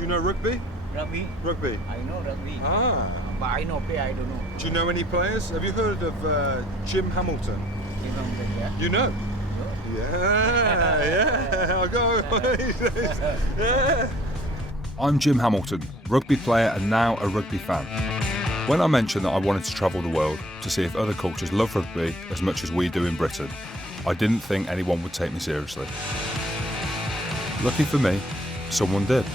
Do you know rugby? Rugby? Rugby. I know rugby. Ah. But I know play, I don't know. Do you know any players? Have you heard of Jim Hamilton? You know that, yeah? You know? No. Yeah, I'll go. Yeah. I'm Jim Hamilton, rugby player and now a rugby fan. When I mentioned that I wanted to travel the world to see if other cultures love rugby as much as we do in Britain, I didn't think anyone would take me seriously. Lucky for me, someone did.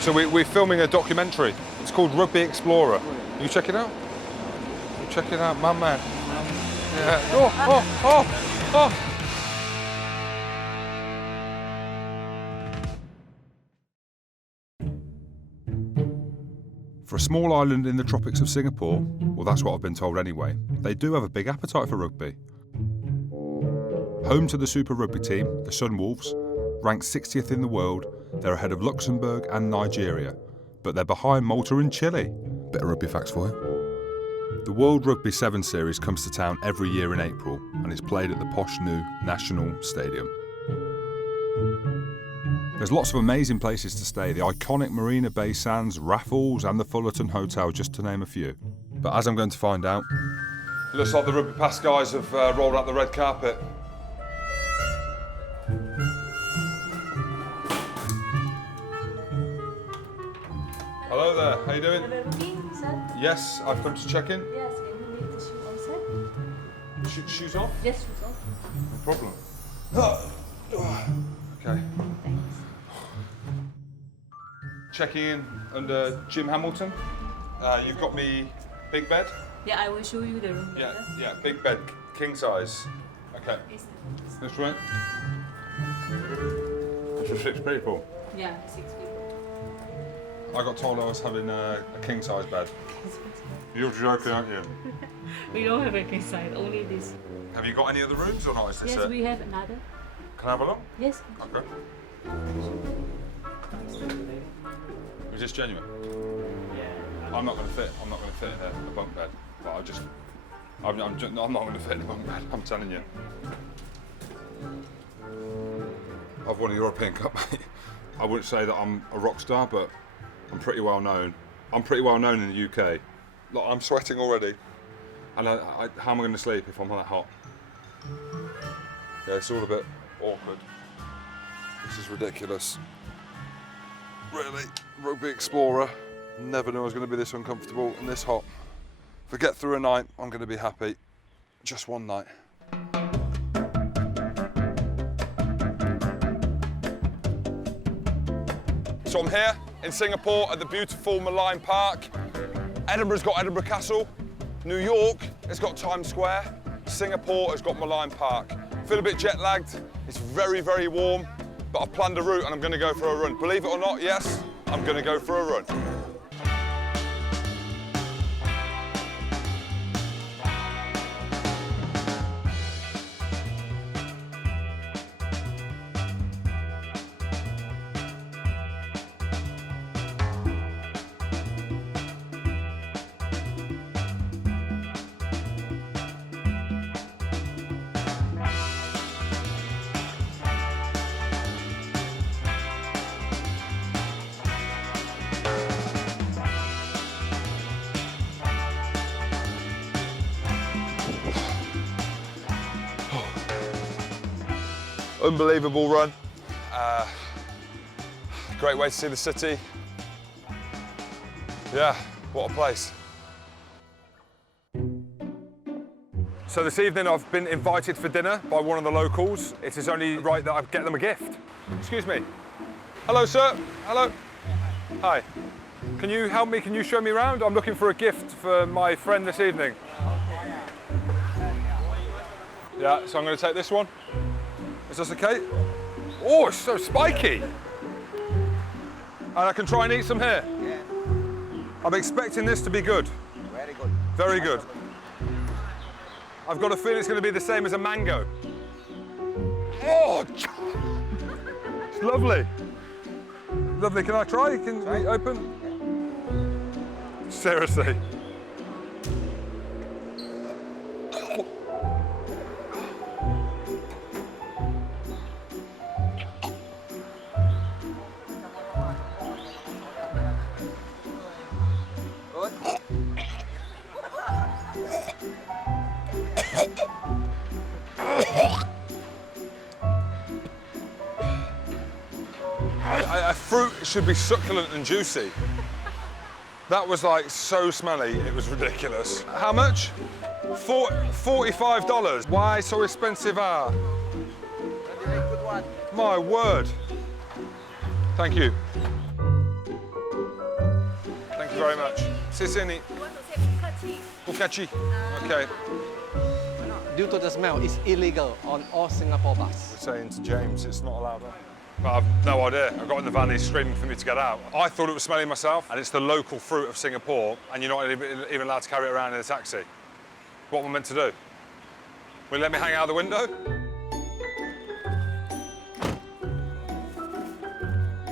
So we're filming a documentary. It's called Rugby Explorer. You check it out? You check it out, my man. Yeah. Oh. For a small island in the tropics of Singapore, well that's what I've been told anyway, they do have a big appetite for rugby. Home to the Super Rugby team, the Sunwolves, ranked 60th in the world, they're ahead of Luxembourg and Nigeria, but they're behind Malta and Chile. Bit of rugby facts for you. The World Rugby 7 Series comes to town every year in April and is played at the posh new National Stadium. There's lots of amazing places to stay, the iconic Marina Bay Sands, Raffles and the Fullerton Hotel, just to name a few. But as I'm going to find out... It looks like the RugbyPass guys have rolled out the red carpet. Hello there, how you doing? Sir? Yes, I've come to check in. Yes, can you leave the shoe outside? Shoes off? Yes, shoes off. No problem. Okay. Thanks. Checking in under Jim Hamilton. You've got me big bed? Yeah, I will show you the room later. Yeah, big bed, king size. Okay. That's right. That's for 6 people. Yeah, 6 people. I got told I was having a king size bed. You're joking, aren't you? We don't have a king size, only this. Have you got any other rooms or not? Is this Yes, it? we have another. Can I have a look? Yes. Okay. Is this genuine? Yeah. I'm not going to fit in a bunk bed. But I'm not going to fit in a bunk bed. I'm telling you. I've won a European Cup, mate. I wouldn't say that I'm a rock star, but I'm pretty well known. I'm pretty well known in the UK. Look, I'm sweating already. And how am I going to sleep if I'm that hot? Yeah, it's all a bit awkward. This is ridiculous. Really, Rugby Explorer. Never knew I was going to be this uncomfortable and this hot. If I get through a night, I'm going to be happy. Just one night. So I'm here in Singapore at the beautiful Malign Park. Edinburgh's got Edinburgh Castle. New York has got Times Square. Singapore has got Malign Park. Feel a bit jet lagged. It's very, very warm, but I've planned a route and I'm going to go for a run. Believe it or not, yes, I'm going to go for a run. Unbelievable run. Great way to see the city. Yeah, what a place. So this evening I've been invited for dinner by one of the locals. It is only right that I get them a gift. Excuse me. Hello, sir. Hello. Hi. Can you help me? Can you show me around? I'm looking for a gift for my friend this evening. Yeah, so I'm going to take this one. Is this okay? Oh, it's so spiky. And I can try and eat some here. Yeah. I'm expecting this to be good. Very good. Very good. I've got a feeling it's going to be the same as a mango. Oh, it's lovely. Lovely. Can I try? Can we open? Seriously. A fruit should be succulent and juicy. That was like so smelly, it was ridiculous. How much? $45. Why so expensive? Good one. My word. Thank you. Thank you very much. Sisini. You want to say bukachi? Bukachi. Okay. Due to the smell, it's illegal on all Singapore bus. Saying to James it's not allowed on. But I've no idea. I got in the van, he's screaming for me to get out. I thought it was smelling myself, and it's the local fruit of Singapore, and you're not even allowed to carry it around in a taxi. What am I meant to do? Will you let me hang out the window?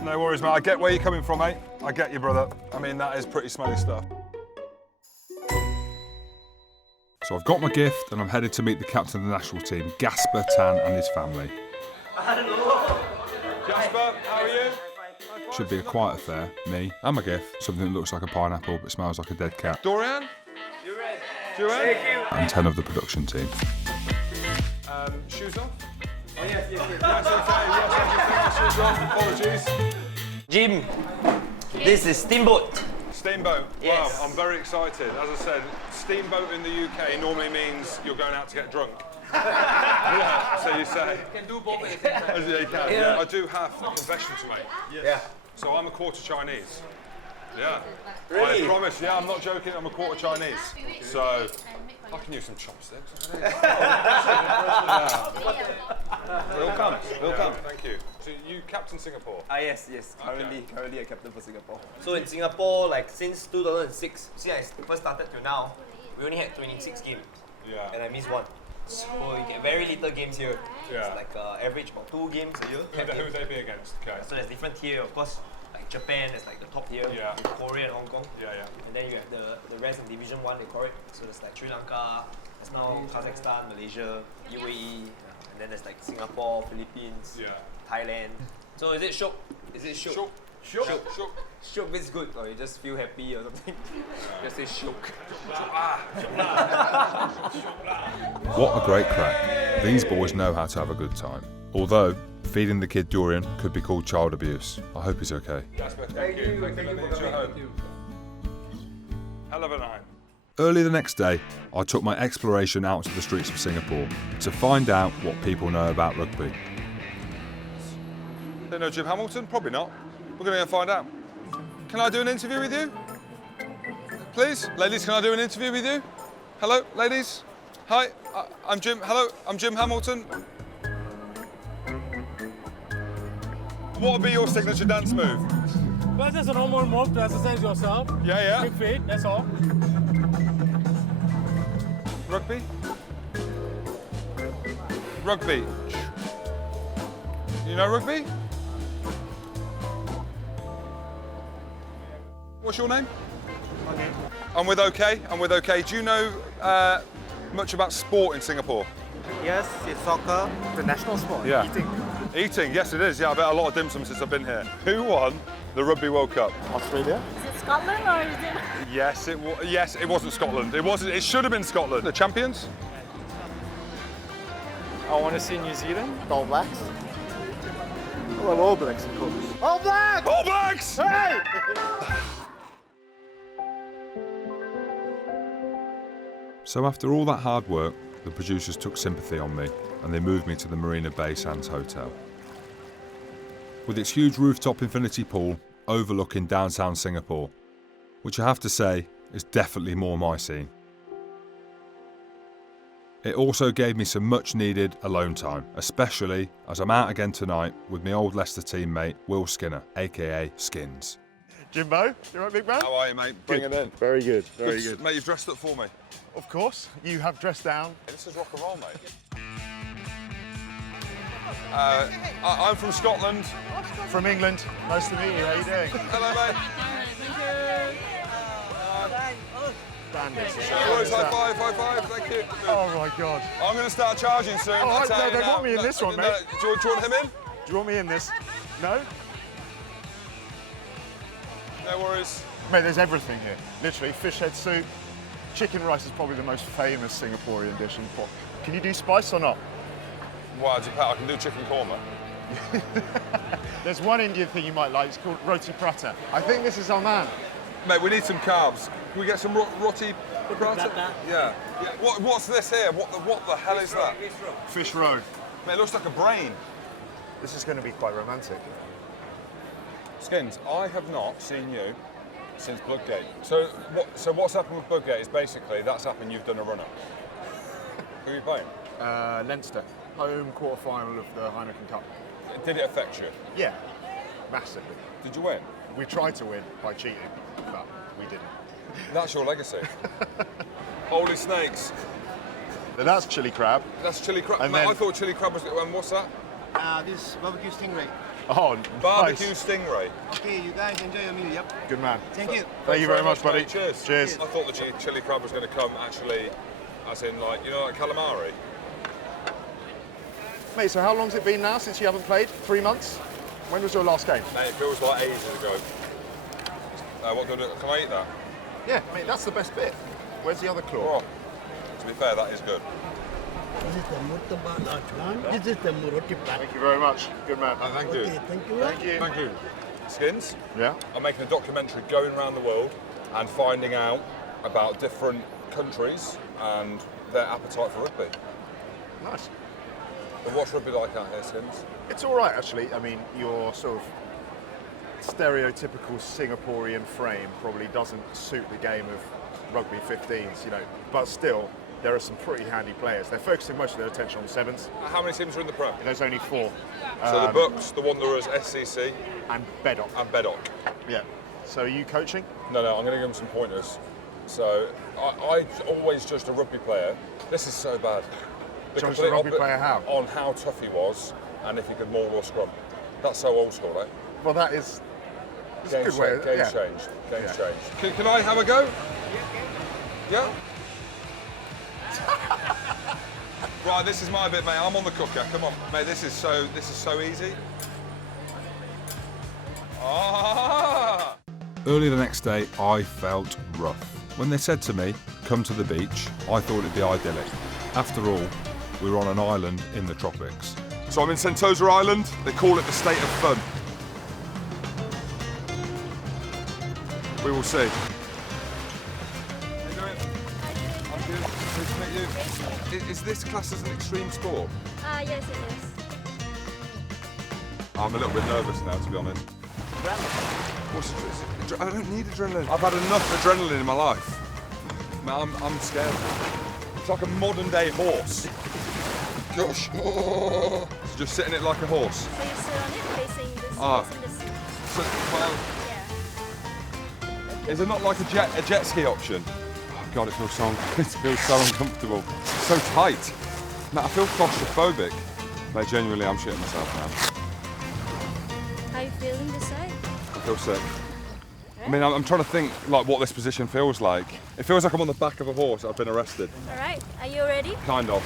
No worries, mate. I get where you're coming from, mate. I get you, brother. I mean, that is pretty smelly stuff. So I've got my gift and I'm headed to meet the captain of the national team, Gasper Tan, and his family. Jasper, how are you? Should be a quiet affair. Me and my gift, something that looks like a pineapple but smells like a dead cat. Dorian? Duran? And 10 of the production team. Shoes off? Oh, yes, okay. Yes, shoes off. Apologies. Jim, this is Steamboat. Steamboat. Yes. Wow, I'm very excited. As I said, steamboat in the UK normally means you're going out to get drunk. Yeah, so you say. You can do both at the same time. Yeah, you can. Yeah. I do have a confession to make. Yeah. So I'm a quarter Chinese. Yeah. Really? I promise. Yeah, I'm not joking. I'm a quarter Chinese. So I can use some chopsticks. Welcome. Yeah, thank you. So you captain Singapore? Yes. Currently a captain for Singapore. So in Singapore, like since 2006, since I first started till now, we only had 26 games. Yeah. And I missed one. So you get very little games here. Yeah. It's like average about 2 games a year. Who would they be against? Okay. So there's different tier, of course. Like Japan is like the top tier. Yeah. Korea and Hong Kong. Yeah. And then you have the rest in Division 1, they call it. So there's like Sri Lanka, there's now Kazakhstan, Malaysia, UAE, and then there's like Singapore, Philippines, Yeah. Thailand. So is it shook? Is it shook? Shook. Shook means good, or you just feel happy or something. Just say shook. What a great crack. These boys know how to have a good time. Although, feeding the kid durian could be called child abuse. I hope he's okay. Jasper, thank you. Thank you for coming home. Hell of a night. Early the next day, I took my exploration out to the streets of Singapore to find out what people know about rugby. They know Jim Hamilton? Probably not. We're going to go and find out. Can I do an interview with you? Please? Ladies, can I do an interview with you? Hello, ladies? Hi, I'm Jim. Hello, I'm Jim Hamilton. What would be your signature dance move? Well, just a normal move to exercise yourself. Yeah. Keep fit, that's all. Rugby? Rugby. You know rugby? What's your name? Okay. I'm with OK. Do you know much about sport in Singapore? Yes, it's soccer, the national sport. Yeah. Eating. Yes it is. Yeah, I've had a lot of dim sum since I've been here. Who won the Rugby World Cup? Australia. Is it Scotland or is it? Yes, it wasn't Scotland. It should have been Scotland. The champions? I want to see New Zealand. All Blacks. Well, All Blacks, of course. All Blacks! All Blacks! Hey! So after all that hard work, the producers took sympathy on me and they moved me to the Marina Bay Sands Hotel. With its huge rooftop infinity pool overlooking downtown Singapore, which I have to say is definitely more my scene. It also gave me some much needed alone time, especially as I'm out again tonight with my old Leicester teammate Will Skinner, aka Skins. Jimbo, you right, big man? How are you, mate? Bring it in. Very good, very good. Mate, you've dressed up for me. Of course, you have dressed down. This is rock and roll, mate. I'm from Scotland. From England. Nice to meet you. How you doing? Hello, mate. Bandits. High five, thank you. Oh my God. I'm going to start charging soon. Oh, I'll tell no, you they now. want me in this one, mate. Do you want him in? Do you want me in this? No? No worries. Mate, there's everything here. Literally, fish head soup. Chicken rice is probably the most famous Singaporean dish in pot. Can you do spice or not? Why, I can do chicken korma. There's one Indian thing you might like. It's called roti prata. I think this is our man. Mate, we need some carbs. Can we get some roti prata? Yeah. What's this here? What the hell is that? Fish roe. Mate, it looks like a brain. This is going to be quite romantic. Skins, I have not seen you since Bloodgate. So what's happened with Bloodgate is basically that's happened, you've done a runner. Who are you playing? Leinster, home quarter-final of the Heineken Cup. Did it affect you? Yeah, massively. Did you win? We tried to win by cheating, but we didn't. That's your legacy. Holy snakes. Now that's chili crab. That's chili crab. And Mate, then- I thought chili crab was, and what's that? This barbecue stingray. Oh, Barbecue nice. stingray. Okay, you guys enjoy your meal, yep. Good man. Thank you. Thank you very much, buddy. mate. Cheers. Cheers. I thought the chili crab was going to come actually, as in like, you know, like calamari. Mate, so how long's it been now since you haven't played? 3 months? When was your last game? Mate, it feels like ages ago. What do I do? Can I eat that? Yeah, mate, that's the best bit. Where's the other claw? Oh, to be fair, that is good. This is the murtabak large one. This is the roti plat. Thank you very much. Good man. Thank you. Okay, thank you. Thank you. Thank you. Skins, Yeah? I'm making a documentary going around the world and finding out about different countries and their appetite for rugby. Nice. But what's rugby like out here, Skins? It's all right, actually. I mean, your sort of stereotypical Singaporean frame probably doesn't suit the game of rugby 15s, you know, but still, there are some pretty handy players. They're focusing most of their attention on sevens. How many teams are in the Prem? There's only 4. So the Bucks, the Wanderers, SCC, And Bedok. and Bedok. Yeah. So are you coaching? No, I'm going to give them some pointers. So I always judged a rugby player. This is so bad. Judged a complete rugby opposite player how? On how tough he was and if he could maul or scrum. That's so old school, right? Well, that is it's a good way. Game's Yeah. changed. Game's Yeah. changed. Can I have a go? Yeah? Right, this is my bit, mate. I'm on the cooker. Come on, mate. This is so easy. Ah! Early the next day, I felt rough. When they said to me, come to the beach, I thought it'd be idyllic. After all, we were on an island in the tropics. So I'm in Sentosa Island. They call it the state of fun. We will see. How you doing? I'm good. Pleased to meet you. Is this classed as an extreme sport? Yes, it is. I'm a little bit nervous now, to be honest. I don't need adrenaline. I've had enough adrenaline in my life. Man, I'm scared. It's like a modern day horse. Gosh. So just sitting it like a horse. So you sit on it facing this, Ah. facing the sea. So, well, Yeah. is there not like a jet ski option? Oh God, it feels so uncomfortable. It's so tight. Man, I feel claustrophobic. Mate, genuinely, I'm shitting myself now. How you feeling this side? I feel sick. I mean, I'm trying to think like what this position feels like. It feels like I'm on the back of a horse. I've been arrested. All right. Are you ready? Kind of.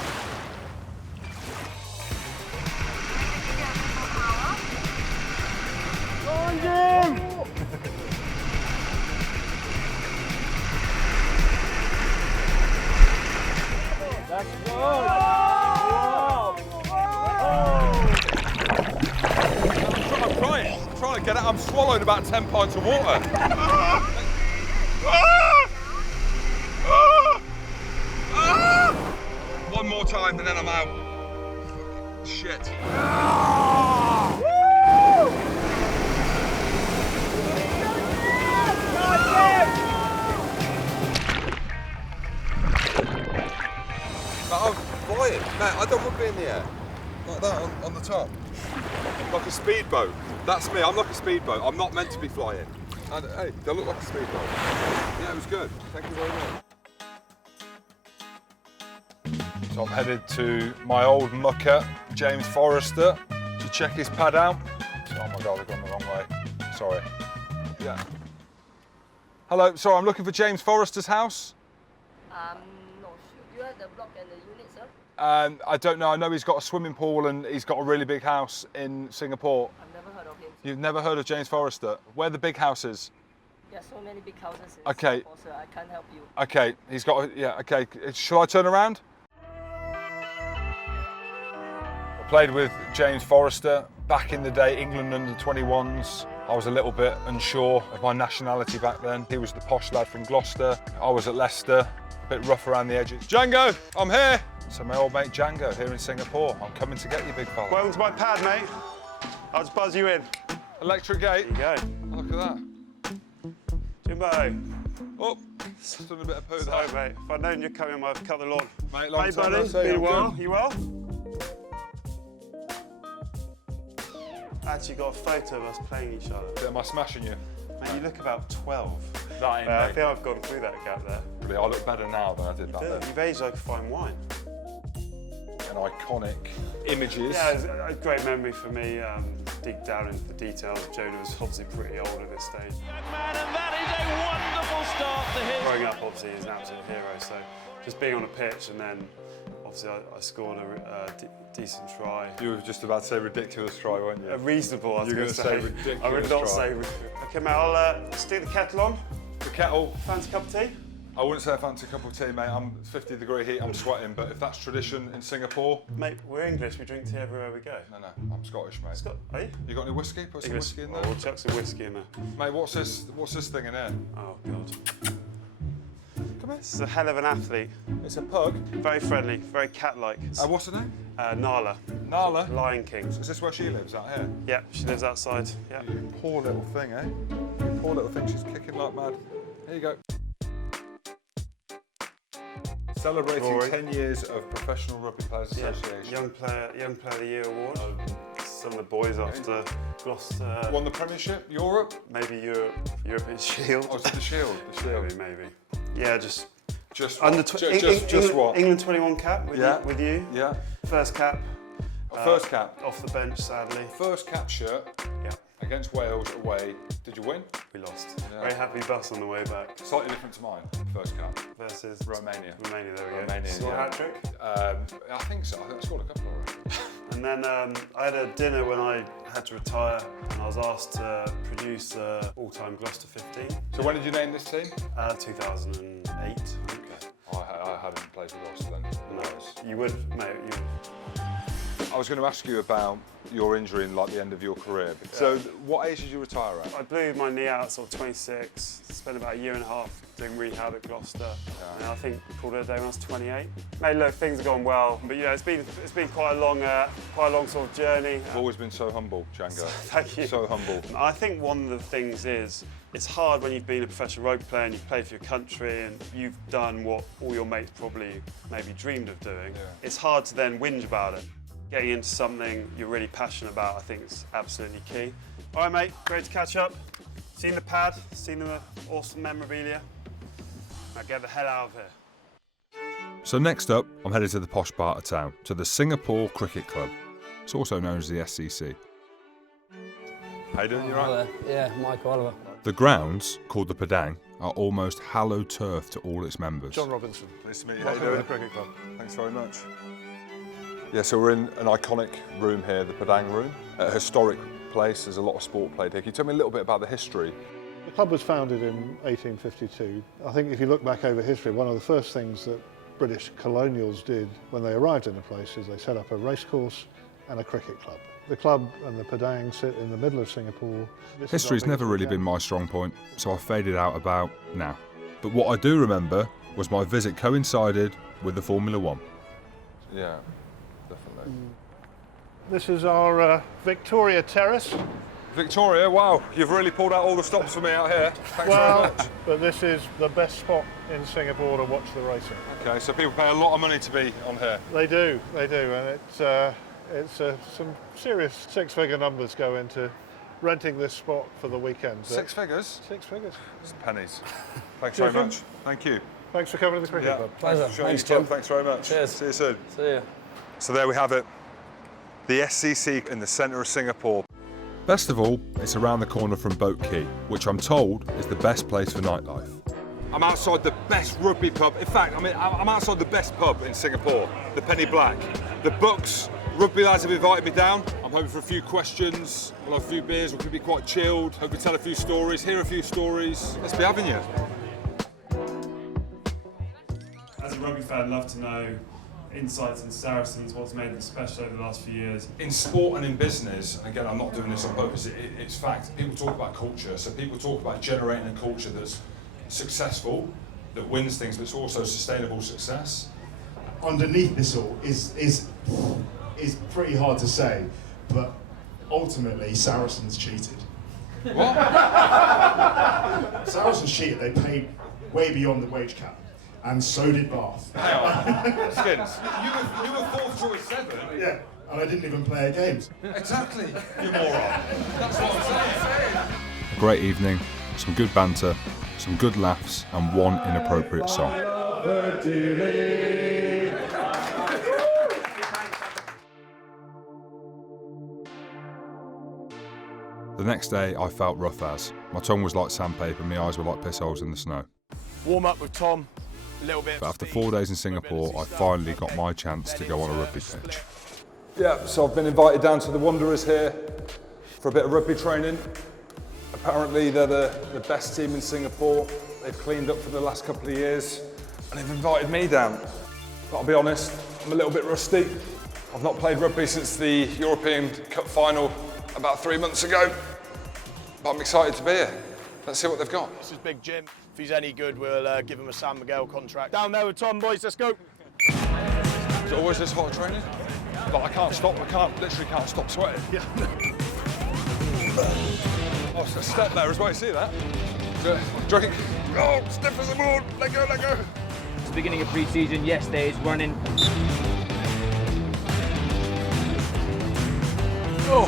I'm trying to get it. I'm swallowed about 10 pints of water. One more time and then I'm out. Shit. I'm flying. Mate, I don't want to be in the air. Like that, on the top. Like a speedboat. That's me, I'm like a speedboat. I'm not meant to be flying. And, hey, they look like a speedboat. Yeah, it was good. Thank you very much. So I'm headed to my old mucker, James Forrester, to check his pad out. Oh my God, I've gone the wrong way. Sorry. Yeah. Hello, sorry, I'm looking for James Forrester's house. No. You have the block and the unit, sir? I don't know. I know he's got a swimming pool and he's got a really big house in Singapore. I've never heard of him. You've never heard of James Forrester? Where are the big houses? There are so many big houses in Okay. Singapore, sir. I can't help you. Okay, he's got. Yeah. Okay. Shall I turn around? Played with James Forrester. Back in the day, England under 21s. I was a little bit unsure of my nationality back then. He was the posh lad from Gloucester. I was at Leicester, a bit rough around the edges. Django, I'm here. So my old mate Django here in Singapore. I'm coming to get you, big fella. Welcome to my pad, mate. I'll just buzz you in. Electric gate. There you go. Look at that. Jimbo. Oh, just done a bit of poo Sorry, there. mate. If I'd known you'd come in, I'd cut the lawn. Mate, long hey, time buddy. no see. Been a I'm while. good. You well? Actually got a photo of us playing each other. Am I smashing you? Mate, you look about 12. That ain't I me. think I've gone through that gap there. Really, I look better now than I did back then. You've aged like a fine wine. An iconic images. Yeah, it's a great memory for me. Dig down into the details. Jonah was obviously pretty old at this stage. Man, and that is a wonderful start to him. Growing up, obviously, he's an absolute hero. So just being on a pitch and then, obviously, I scored a decent try. You were just about to say ridiculous try, weren't you? A reasonable, I was You're going to say say. ridiculous I would not try. say. Okay, mate, I'll stick the kettle on. The kettle. Fancy a cup of tea? I wouldn't say I fancy a cup of tea, mate. I'm 50-degree heat, I'm sweating. But if that's tradition in Singapore... Mate, we're English. We drink tea everywhere we go. No, I'm Scottish, mate. Are you? You got any whiskey? Put some whiskey in there. Oh, we'll chuck some whiskey in there. Mate, what's this thing in here? Oh, God. Come here. This is a hell of an athlete. It's a pug? Very friendly, very cat-like. What's her name? Nala. Nala? Lion King. Is this where she lives, out here? Yeah, she lives outside. Yeah. You poor little thing, eh? You poor little thing, she's kicking like mad. Here you go. Celebrating Rory. 10 years of Professional Rugby Players Association. Young Player of the Year award. Some of the boys after Gloucester. Won the Premiership, Europe? Maybe European Shield. Oh, is it the Shield? The Shield. Maybe. Yeah, just under England, what? England 21 cap with you. Yeah. First cap. First cap. Off the bench, sadly. First cap shirt. Yeah. Against Wales away. Did you win? We lost. Yeah. Very happy bus on the way back. Slightly different to mine. First cap. Versus Romania. Romania, there we go. Romania, Score yeah. hat trick? I think so. I think I scored a couple already. And then I had a dinner when I had to retire, and I was asked to produce the all-time Gloucester 15. So when did you name this team? 2008. Okay. I hadn't played with Gloucester then. No, you would, mate. You would. I was going to ask you about your injury in like the end of your career. So what age did you retire at? I blew my knee out at sort of 26, spent about a year and a half doing rehab at Gloucester, and I think we called it a day when I was 28. Mate, look, things have gone well, but you know, it's been quite a long sort of journey. You've always been so humble, Django. Thank you. So humble. I think one of the things is, it's hard when you've been a professional rugby player and you've played for your country and you've done what all your mates probably maybe dreamed of doing. Yeah. It's hard to then whinge about it. Getting into something you're really passionate about, I think, is absolutely key. All right, mate, great to catch up. Seen the pad, seen the awesome memorabilia. Now get the hell out of here. So next up, I'm headed to the posh part of town, to the Singapore Cricket Club. It's also known as the SCC. How you doing, you right? Yeah, Michael Oliver. The grounds, called the Padang, are almost hallowed turf to all its members. John Robinson. Nice to meet you. Welcome to the Cricket Club. Thanks very much. Yeah, so we're in an iconic room here, the Padang Room. A historic place, there's a lot of sport played here. Can you tell me a little bit about the history? The club was founded in 1852. I think if you look back over history, one of the first things that British colonials did when they arrived in the place is they set up a racecourse and a cricket club. The club and the Padang sit in the middle of Singapore. History's never really been my strong point, so I faded out about now. But what I do remember was my visit coincided with the Formula One. Yeah, definitely. This is our Victoria Terrace. Victoria, wow, you've really pulled out all the stops for me out here. Thanks very much. But this is the best spot in Singapore to watch the racing. Okay, so people pay a lot of money to be on here. They do, and it's some serious six-figure numbers go into renting this spot for the weekend. Six figures? 6 figures. It's pennies. Thanks very much. Thank you. Thanks for coming to the Cricket Club. Pleasure. Thanks, Tim. Thanks very much. Cheers. See you soon. See you. So there we have it. The SCC in the centre of Singapore. Best of all, it's around the corner from Boat Quay, which I'm told is the best place for nightlife. I'm outside the best rugby pub. In fact, I'm outside the best pub in Singapore, the Penny Black. The Bucks rugby lads have invited me down. I'm hoping for a few questions, we'll have a few beers, we could be quite chilled, hope we tell a few stories, hear a few stories. Let's be having you. As a rugby fan, I'd love to know insights into Saracens, what's made them special over the last few years. In sport and in business, again, I'm not doing this on purpose, it's fact, people talk about culture, so people talk about generating a culture that's successful, that wins things, but it's also sustainable success. Underneath this all is pretty hard to say, but ultimately Saracens cheated. What? Saracens cheated, they paid way beyond the wage cap. And so did Bath. Hang on. Skins, you were fourth choice 7. Yeah, and I didn't even play games. Exactly, you moron. That's what I'm saying. A great evening, some good banter, some good laughs, and one inappropriate song. The next day, I felt rough as. My tongue was like sandpaper, my eyes were like piss holes in the snow. Warm up with Tom, a little bit. But after 4 days in Singapore, I finally got my chance to go on a rugby pitch. Yeah, so I've been invited down to the Wanderers here for a bit of rugby training. Apparently they're the best team in Singapore. They've cleaned up for the last couple of years and they've invited me down. But I'll be honest, I'm a little bit rusty. I've not played rugby since the European Cup final about 3 months ago. But I'm excited to be here. Let's see what they've got. This is Big Jim. If he's any good, we'll give him a San Miguel contract. Down there with Tom, boys, let's go. Is it always this hot training? But I can't stop, literally can't stop sweating. Yeah. Oh, it's a step there as well, you see that? Drink. Oh, stiff as a board. Let go, let go. It's the beginning of pre-season, yesterday's running. Oh,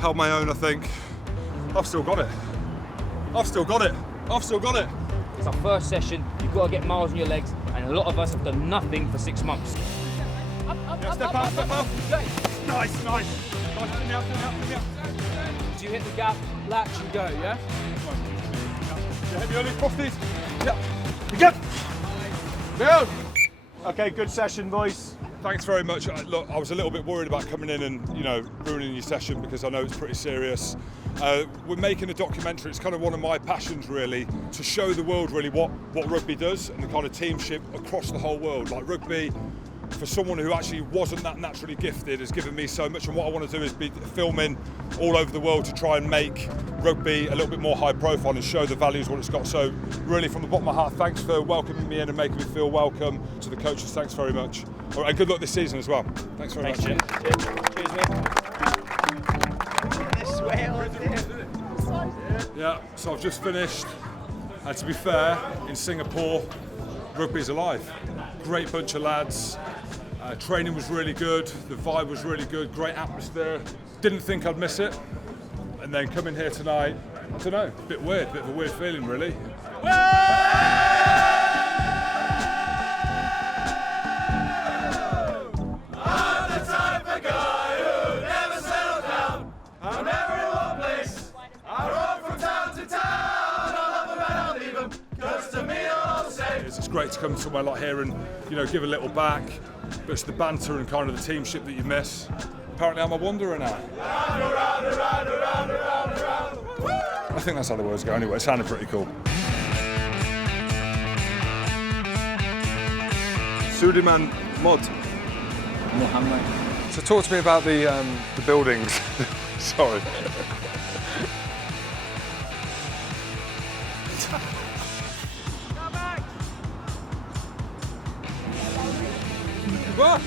held my own, I think. I've still got it. I've still got it. I've still got it. It's our first session, you've got to get miles on your legs, and a lot of us have done nothing for 6 months. Yeah, step up, step up. Nice, nice. Turn me out, turn me out, turn me out. So you hit the gap, latch and go, yeah? Yeah, heavy early, cross these. Yeah. Again. Down. Okay, good session, boys. Thanks very much. Look, I was a little bit worried about coming in and, you know, ruining your session because I know it's pretty serious. We're making a documentary. It's kind of one of my passions, really, to show the world really what rugby does and the kind of teamship across the whole world. Like rugby, for someone who actually wasn't that naturally gifted, has given me so much. And what I want to do is be filming all over the world to try and make rugby a little bit more high profile and show the values what it's got. So really, from the bottom of my heart, thanks for welcoming me in and making me feel welcome. To the coaches, thanks very much. All right, and good luck this season as well. Thanks very much. Jim. Cheers, mate. This way or Yeah, so I've just finished. And to be fair, in Singapore, rugby's alive. Great bunch of lads. Training was really good. The vibe was really good. Great atmosphere. Didn't think I'd miss it. And then coming here tonight, I don't know, a bit of a weird feeling, really. It's great to come somewhere like here and, you know, give a little back, but it's the banter and kind of the teamship that you miss. Apparently I'm a wanderer now. I think that's how the words go anyway. It sounded pretty cool. Sudiman Mod. Muhammad. So talk to me about the buildings. Sorry. What?